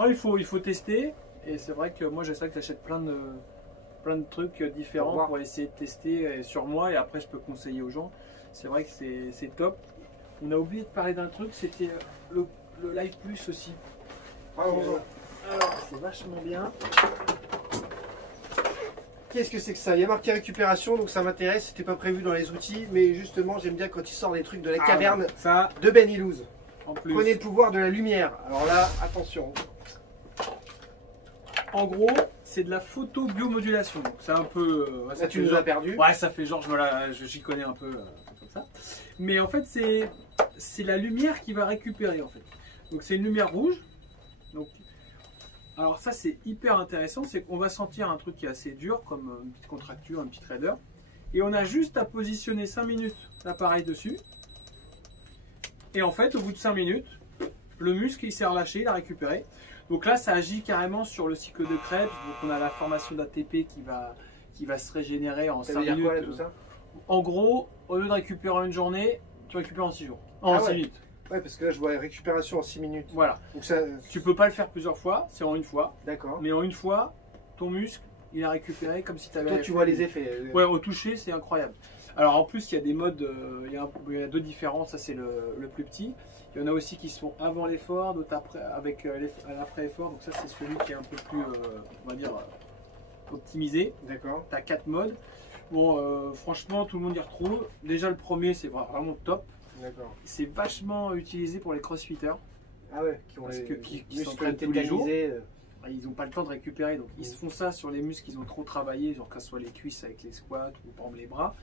Non, il faut tester. Et c'est vrai que moi, j'essaie que j'achète plein de trucs différents pour essayer de tester sur moi. Et après, je peux conseiller aux gens. C'est vrai que c'est top. On a oublié de parler d'un truc, c'était le Live Plus aussi. Alors, c'est vachement bien. Qu'est-ce que c'est que ça? Il y a marqué récupération, donc ça m'intéresse. C'était pas prévu dans les outils, mais justement, j'aime bien quand il sort des trucs de la caverne de Ben Illouz. Prenez le pouvoir de la lumière. Alors là, attention. En gros, c'est de la photo biomodulation. C'est un peu. Là, tu nous as perdu. Ouais, ça fait genre, j'y connais un peu comme ça. Mais en fait, c'est la lumière qui va récupérer en fait. Donc c'est une lumière rouge. Donc, alors ça c'est hyper intéressant, c'est qu'on va sentir un truc qui est assez dur, comme une petite contracture, un petit raideur. Et on a juste à positionner 5 minutes l'appareil dessus. Et en fait, au bout de 5 minutes, le muscle il s'est relâché, il a récupéré. Donc là, ça agit carrément sur le cycle de Krebs. Donc on a la formation d'ATP qui va se régénérer en 5 minutes. Quoi, là, tout ça en gros, au lieu de récupérer en une journée, tu récupères en 6 jours. En 6 minutes. Ouais, parce que là, je vois récupération en 6 minutes. Voilà. Donc ça... Tu peux pas le faire plusieurs fois, c'est en une fois. D'accord. Mais en une fois, ton muscle, il a récupéré comme si tu avais... Toi, tu vois les effets. Ouais, au toucher, c'est incroyable. Alors en plus, il y a des modes, il y a deux différents, ça c'est le plus petit. Il y en a aussi qui sont avant l'effort, d'autres après, avec l'après effort. Donc ça, c'est celui qui est un peu plus, on va dire, optimisé. D'accord. Tu as 4 modes. Bon, franchement, tout le monde y retrouve. Déjà, le premier, c'est vraiment top. D'accord. C'est vachement utilisé pour les crossfitters. Ah ouais, qui s'entraînent tous les jours. Ils n'ont pas le temps de récupérer, donc ils se font ça sur les muscles qu'ils ont trop travaillé, genre que ce soit les cuisses avec les squats ou par exemple les bras.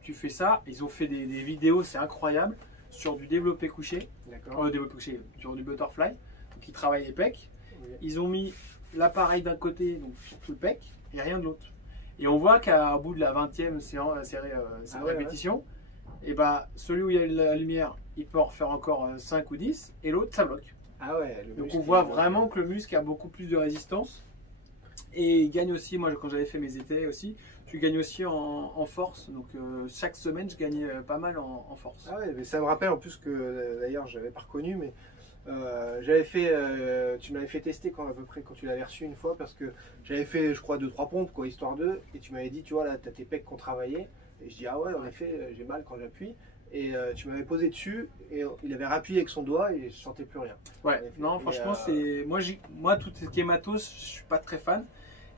Tu fais ça, ils ont fait des vidéos, c'est incroyable, sur du développé couché, développé couché, sur du butterfly, donc ils travaillent les pecs. Okay. Ils ont mis l'appareil d'un côté, donc sur tout le pec, et rien de l'autre. Et on voit qu'au bout de la 20e répétition, et bah, celui où il y a la lumière, il peut en faire encore 5 ou 10, et l'autre, ça bloque. Ah ouais, donc on voit vraiment que le muscle a beaucoup plus de résistance. Et il gagne aussi, moi quand j'avais fait mes essais aussi, tu gagnes aussi en force. Donc chaque semaine, je gagnais pas mal en force. Ah ouais, mais ça me rappelle en plus que d'ailleurs, je n'avais pas reconnu, mais j'avais fait, tu m'avais fait tester à peu près quand tu l'avais reçu une fois, parce que j'avais fait, je crois, 2-3 pompes, quoi, histoire d'eux, et tu m'avais dit, tu vois, là, tu as tes pecs qu'on travaillait. Et je dis, ah ouais, en effet, j'ai mal quand j'appuie. Et tu m'avais posé dessus, et il avait rappuyé avec son doigt, et je sentais plus rien. Ouais, non, franchement, c'est moi, tout ce qui est matos, je suis pas très fan.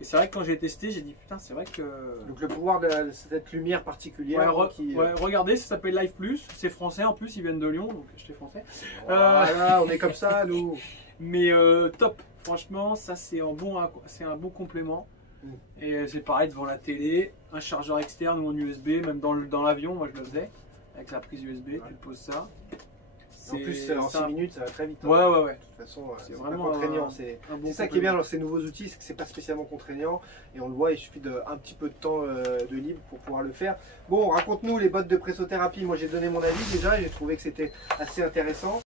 Et c'est vrai que quand j'ai testé, j'ai dit, putain, c'est vrai que... Donc le pouvoir de cette lumière particulière... Regardez, ça s'appelle Live Plus, c'est français en plus, ils viennent de Lyon, donc j'étais français. Voilà, on est comme ça, nous. Mais top, franchement, ça c'est un bon complément. Et c'est pareil devant la télé, un chargeur externe ou en USB, même dans l'avion, moi je le faisais, avec la prise USB, tu te poses ça. En plus, en 6 minutes, ça va très vite. Hein. Ouais. De toute façon, c'est vraiment pas contraignant. C'est ça qui est bien dans ces nouveaux outils, c'est que c'est pas spécialement contraignant. Et on le voit, il suffit d'un petit peu de temps de libre pour pouvoir le faire. Bon, raconte-nous les bottes de pressothérapie. Moi, j'ai donné mon avis déjà et j'ai trouvé que c'était assez intéressant.